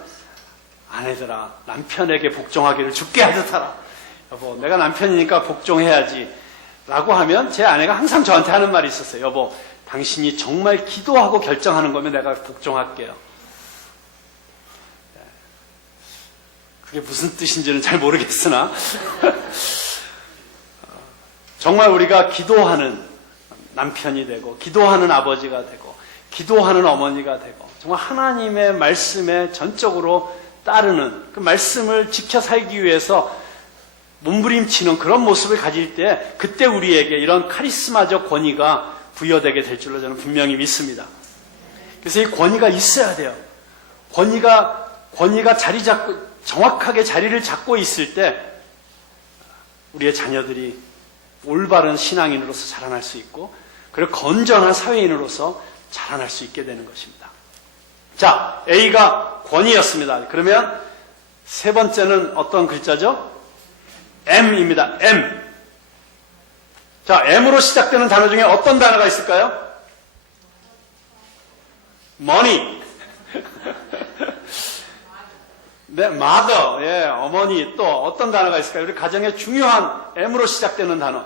아내들아, 남편에게 복종하기를 주께 하듯 하라. 여보, 내가 남편이니까 복종해야지 라고 하면 제 아내가 항상 저한테 하는 말이 있었어요. 여보, 당신이 정말 기도하고 결정하는 거면 내가 복종할게요. 그게 무슨 뜻인지는 잘 모르겠으나 정말 우리가 기도하는 남편이 되고 기도하는 아버지가 되고 기도하는 어머니가 되고 정말 하나님의 말씀에 전적으로 따르는 그 말씀을 지켜 살기 위해서 몸부림치는 그런 모습을 가질 때 그때 우리에게 이런 카리스마적 권위가 부여되게 될 줄로 저는 분명히 믿습니다. 그래서 이 권위가 있어야 돼요. 권위가 정확하게 자리를 잡고 있을 때 우리의 자녀들이 올바른 신앙인으로서 자라날 수 있고 그리고 건전한 사회인으로서 자라날 수 있게 되는 것입니다. 자, A가 권위였습니다. 그러면 세 번째는 어떤 글자죠? M입니다. M. 자, M으로 시작되는 단어 중에 어떤 단어가 있을까요? money. 네, mother. 예, 어머니. 또 어떤 단어가 있을까요? 우리 가정에 중요한 M으로 시작되는 단어.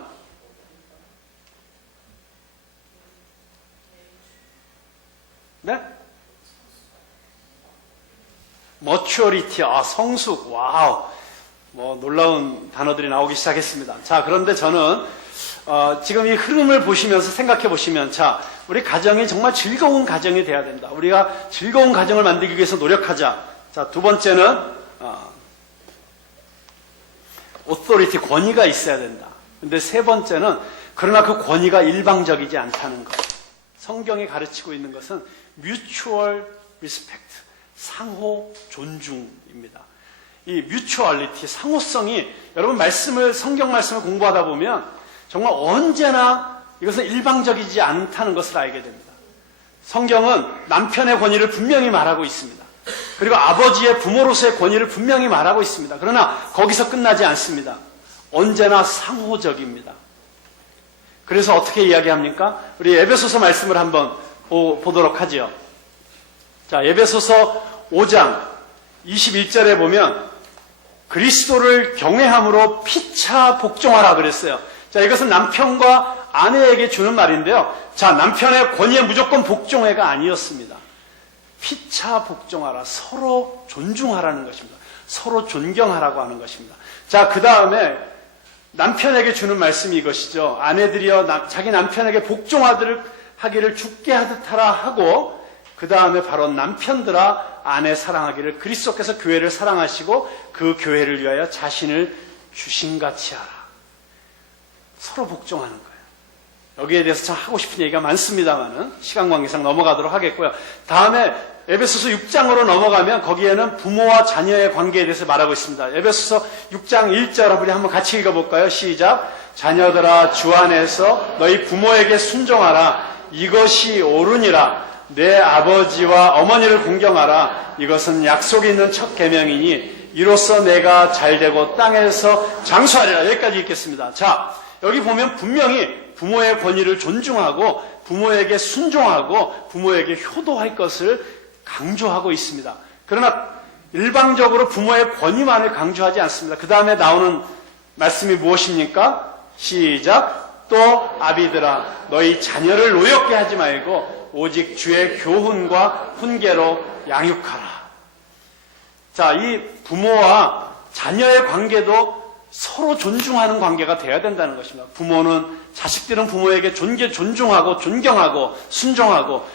네? maturity. 성숙. 와우. 뭐 놀라운 단어들이 나오기 시작했습니다. 자, 그런데 저는 지금 이 흐름을 보시면서 생각해 보시면, 자, 우리 가정이 정말 즐거운 가정이 돼야 된다. 우리가 즐거운 가정을 만들기 위해서 노력하자. 자, 두 번째는 authority, 권위가 있어야 된다. 근데 세 번째는 그러나 그 권위가 일방적이지 않다는 것. 성경이 가르치고 있는 것은 mutual respect, 상호 존중입니다. 이 mutuality, 상호성이 여러분 성경 말씀을 공부하다 보면 정말 언제나 이것은 일방적이지 않다는 것을 알게 됩니다. 성경은 남편의 권위를 분명히 말하고 있습니다. 그리고 아버지의 부모로서의 권위를 분명히 말하고 있습니다. 그러나 거기서 끝나지 않습니다. 언제나 상호적입니다. 그래서 어떻게 이야기합니까? 우리 에베소서 말씀을 한번 보도록 하죠. 자, 에베소서 5장 21절에 보면 그리스도를 경외함으로 피차 복종하라 그랬어요. 자, 이것은 남편과 아내에게 주는 말인데요. 자, 남편의 권위에 무조건 복종해가 아니었습니다. 피차 복종하라. 서로 존중하라는 것입니다. 서로 존경하라고 하는 것입니다. 자, 그 다음에 남편에게 주는 말씀이 이것이죠. 아내들이여 자기 남편에게 복종하기를 죽게 하듯 하라 하고, 그 다음에 바로 남편들아 아내 사랑하기를 그리스도께서 교회를 사랑하시고 그 교회를 위하여 자신을 주신같이 하라. 서로 복종하는 거예요. 여기에 대해서 참 하고 싶은 얘기가 많습니다만은 시간 관계상 넘어가도록 하겠고요. 다음에 에베소서 6장으로 넘어가면 거기에는 부모와 자녀의 관계에 대해서 말하고 있습니다. 에베소서 6장 1절 우리 한번 같이 읽어볼까요? 시작. 자녀들아 주 안에서 너희 부모에게 순종하라. 이것이 옳으니라. 내 아버지와 어머니를 공경하라. 이것은 약속이 있는 첫 계명이니 이로써 내가 잘되고 땅에서 장수하리라. 여기까지 읽겠습니다. 자, 여기 보면 분명히 부모의 권위를 존중하고 부모에게 순종하고 부모에게 효도할 것을 강조하고 있습니다. 그러나 일방적으로 부모의 권위만을 강조하지 않습니다. 그 다음에 나오는 말씀이 무엇입니까? 시작. 또 아비들아 너희 자녀를 노엽게 하지 말고 오직 주의 교훈과 훈계로 양육하라. 자, 이 부모와 자녀의 관계도 서로 존중하는 관계가 돼야 된다는 것입니다. 자식들은 부모에게 존중하고 존경하고 순종하고,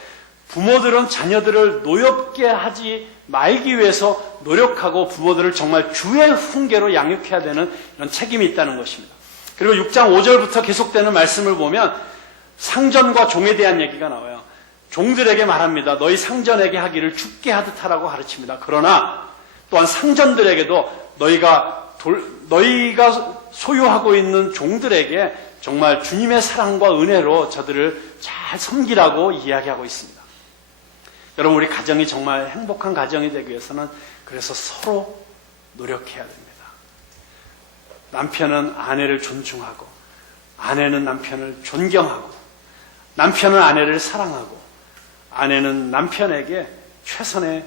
부모들은 자녀들을 노엽게 하지 말기 위해서 노력하고 부모들을 정말 주의 훈계로 양육해야 되는 이런 책임이 있다는 것입니다. 그리고 6장 5절부터 계속되는 말씀을 보면 상전과 종에 대한 얘기가 나와요. 종들에게 말합니다. 너희 상전에게 하기를 죽게 하듯 하라고 가르칩니다. 그러나 또한 상전들에게도 너희가 소유하고 있는 종들에게 정말 주님의 사랑과 은혜로 저들을 잘 섬기라고 이야기하고 있습니다. 여러분, 우리 가정이 정말 행복한 가정이 되기 위해서는 그래서 서로 노력해야 됩니다. 남편은 아내를 존중하고, 아내는 남편을 존경하고, 남편은 아내를 사랑하고, 아내는 남편에게 최선의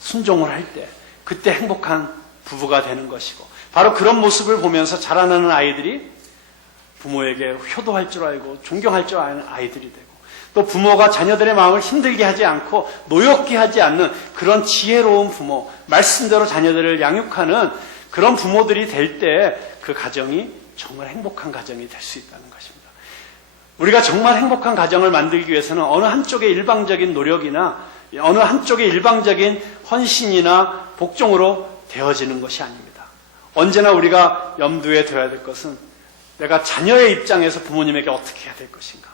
순종을 할 때, 그때 행복한 부부가 되는 것이고, 바로 그런 모습을 보면서 자라나는 아이들이 부모에게 효도할 줄 알고 존경할 줄 아는 아이들이 되고, 또 부모가 자녀들의 마음을 힘들게 하지 않고 노엽게 하지 않는 그런 지혜로운 부모, 말씀대로 자녀들을 양육하는 그런 부모들이 될 때 그 가정이 정말 행복한 가정이 될 수 있다는 것입니다. 우리가 정말 행복한 가정을 만들기 위해서는 어느 한쪽의 일방적인 노력이나 어느 한쪽의 일방적인 헌신이나 복종으로 되어지는 것이 아닙니다. 언제나 우리가 염두에 둬야 될 것은 내가 자녀의 입장에서 부모님에게 어떻게 해야 될 것인가,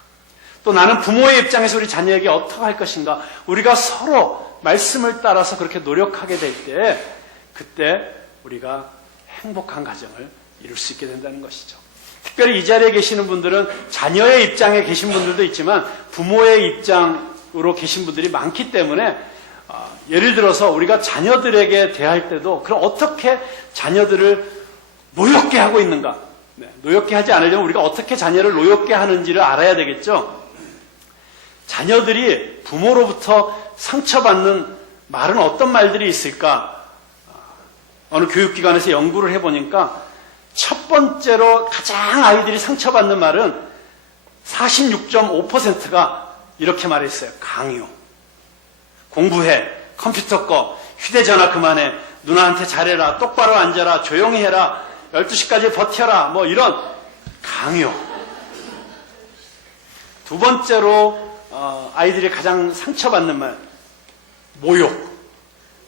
또 나는 부모의 입장에서 우리 자녀에게 어떻게 할 것인가, 우리가 서로 말씀을 따라서 그렇게 노력하게 될 때 그때 우리가 행복한 가정을 이룰 수 있게 된다는 것이죠. 특별히 이 자리에 계시는 분들은 자녀의 입장에 계신 분들도 있지만 부모의 입장으로 계신 분들이 많기 때문에 예를 들어서 우리가 자녀들에게 대할 때도 그럼 어떻게 자녀들을 노엽게 하고 있는가? 노엽게 하지 않으려면 우리가 어떻게 자녀를 노엽게 하는지를 알아야 되겠죠? 자녀들이 부모로부터 상처받는 말은 어떤 말들이 있을까? 어느 교육기관에서 연구를 해보니까 첫 번째로 가장 아이들이 상처받는 말은 46.5%가 이렇게 말했어요. 강요. 공부해. 컴퓨터 꺼. 휴대전화 그만해. 누나한테 잘해라. 똑바로 앉아라. 조용히 해라. 12시까지 버텨라. 뭐 이런 강요. 두 번째로 아이들이 가장 상처받는 말. 모욕.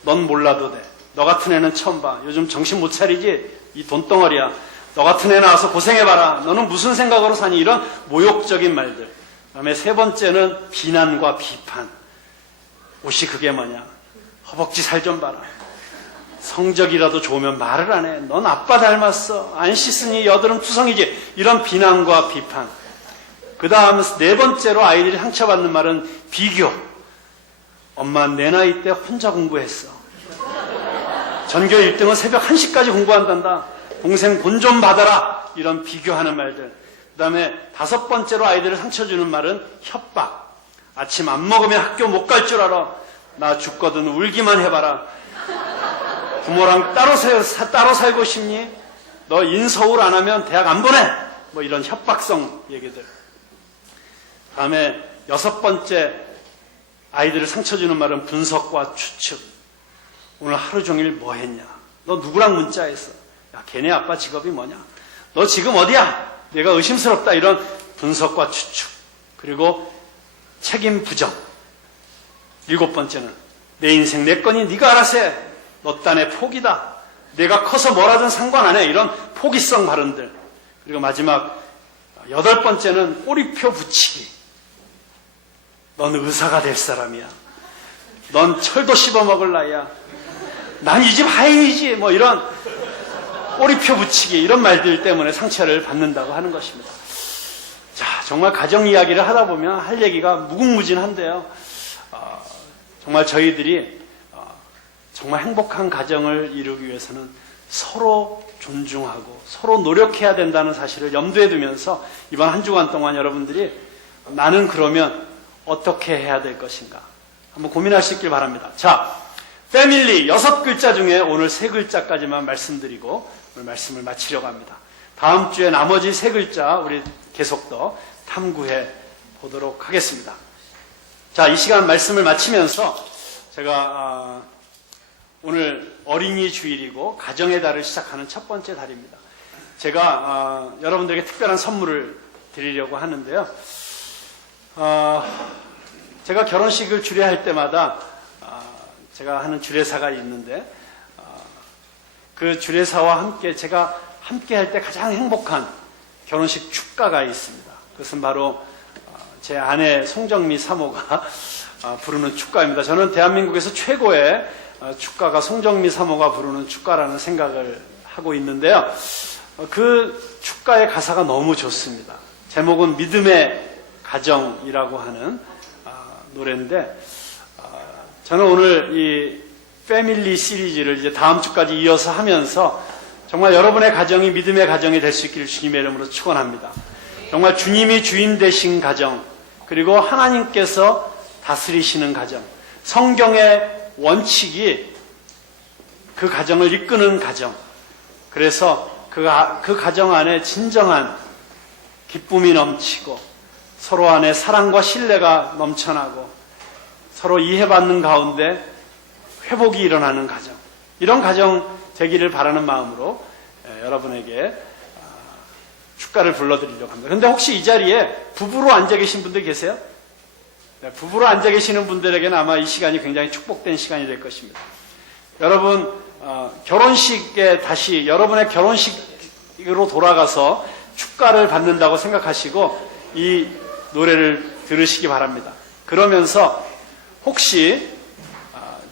넌 몰라도 돼. 너 같은 애는 처음 봐. 요즘 정신 못 차리지? 이 돈덩어리야. 너 같은 애 나와서 고생해봐라. 너는 무슨 생각으로 사니? 이런 모욕적인 말들. 그 다음에 세 번째는 비난과 비판. 옷이 그게 뭐냐? 허벅지 살 좀 봐라. 성적이라도 좋으면 말을 안 해. 넌 아빠 닮았어. 안 씻으니 여드름 투성이지. 이런 비난과 비판. 그 다음 네 번째로 아이들이 상처받는 말은 비교. 엄마 내 나이 때 혼자 공부했어. 전교 1등은 새벽 1시까지 공부한단다. 동생 본 좀 받아라. 이런 비교하는 말들. 그 다음에 다섯 번째로 아이들을 상처 주는 말은 협박. 아침 안 먹으면 학교 못 갈 줄 알아. 나 죽거든 울기만 해봐라. 부모랑 따로 살고 싶니? 너 인서울 안 하면 대학 안 보내. 뭐 이런 협박성 얘기들. 다음에 여섯 번째 아이들을 상처 주는 말은 분석과 추측. 오늘 하루 종일 뭐 했냐? 너 누구랑 문자했어? 야, 걔네 아빠 직업이 뭐냐? 너 지금 어디야? 내가 의심스럽다. 이런 분석과 추측. 그리고 책임 부정. 일곱 번째는 내 인생 내 거니 네가 알아서 해. 너 딴에 포기다. 내가 커서 뭐라든 상관 안 해. 이런 포기성 발언들. 그리고 마지막 여덟 번째는 꼬리표 붙이기. 넌 의사가 될 사람이야. 넌 철도 씹어먹을 나이야. 난 이 집 하인이지. 뭐 이런 꼬리표 붙이기 이런 말들 때문에 상처를 받는다고 하는 것입니다. 자, 정말 가정 이야기를 하다 보면 할 얘기가 무궁무진한데요. 정말 저희들이 정말 행복한 가정을 이루기 위해서는 서로 존중하고 서로 노력해야 된다는 사실을 염두에 두면서 이번 한 주간 동안 여러분들이 나는 그러면 어떻게 해야 될 것인가 한번 고민할 수 있길 바랍니다. 자, 패밀리 6글자 중에 오늘 3글자까지만 말씀드리고 오늘 말씀을 마치려고 합니다. 다음 주에 나머지 3글자 우리 계속 더 탐구해 보도록 하겠습니다. 자, 이 시간 말씀을 마치면서 제가 오늘 어린이 주일이고 가정의 달을 시작하는 첫 번째 달입니다. 제가 여러분들에게 특별한 선물을 드리려고 하는데요. 제가 결혼식을 주례할 때마다 제가 하는 주례사가 있는데 그 주례사와 함께 제가 함께 할 때 가장 행복한 결혼식 축가가 있습니다. 그것은 바로 제 아내 송정미 사모가 부르는 축가입니다. 저는 대한민국에서 최고의 축가가 송정미 사모가 부르는 축가라는 생각을 하고 있는데요. 그 축가의 가사가 너무 좋습니다. 제목은 믿음의 가정이라고 하는 노래인데 저는 오늘 이 패밀리 시리즈를 이제 다음 주까지 이어서 하면서 정말 여러분의 가정이 믿음의 가정이 될 수 있기를 주님의 이름으로 축원합니다. 정말 주님이 주인 되신 가정, 그리고 하나님께서 다스리시는 가정, 성경의 원칙이 그 가정을 이끄는 가정, 그래서 그 가정 안에 진정한 기쁨이 넘치고 서로 안에 사랑과 신뢰가 넘쳐나고 서로 이해받는 가운데 회복이 일어나는 가정, 이런 가정 되기를 바라는 마음으로 여러분에게 축가를 불러드리려고 합니다. 그런데 혹시 이 자리에 부부로 앉아 계신 분들 계세요? 네, 부부로 앉아 계시는 분들에게는 아마 이 시간이 굉장히 축복된 시간이 될 것입니다. 여러분 결혼식에 다시 여러분의 결혼식으로 돌아가서 축가를 받는다고 생각하시고 이 노래를 들으시기 바랍니다. 그러면서 혹시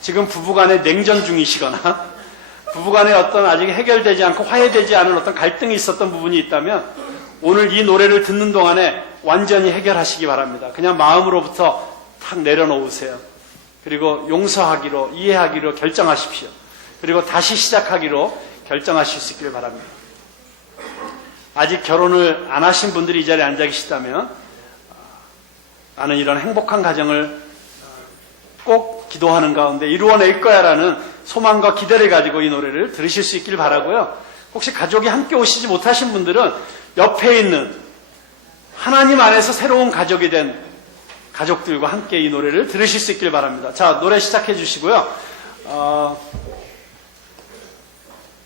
지금 부부간에 냉전 중이시거나 부부간에 어떤 아직 해결되지 않고 화해되지 않은 어떤 갈등이 있었던 부분이 있다면 오늘 이 노래를 듣는 동안에 완전히 해결하시기 바랍니다. 그냥 마음으로부터 탁 내려놓으세요. 그리고 용서하기로, 이해하기로 결정하십시오. 그리고 다시 시작하기로 결정하실 수 있기를 바랍니다. 아직 결혼을 안 하신 분들이 이 자리에 앉아 계시다면 나는 이런 행복한 가정을 꼭 기도하는 가운데 이루어낼 거야라는 소망과 기대를 가지고 이 노래를 들으실 수 있길 바라고요. 혹시 가족이 함께 오시지 못하신 분들은 옆에 있는 하나님 안에서 새로운 가족이 된 가족들과 함께 이 노래를 들으실 수 있길 바랍니다. 자, 노래 시작해 주시고요.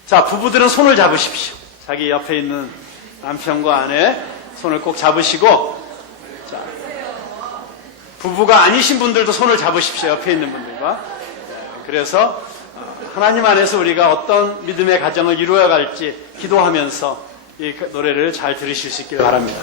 자, 부부들은 손을 잡으십시오. 자기 옆에 있는 남편과 아내 손을 꼭 잡으시고, 자, 부부가 아니신 분들도 손을 잡으십시오. 옆에 있는 분들과. 그래서 하나님 안에서 우리가 어떤 믿음의 가정을 이루어갈지 기도하면서 이 노래를 잘 들으실 수 있길 바랍니다.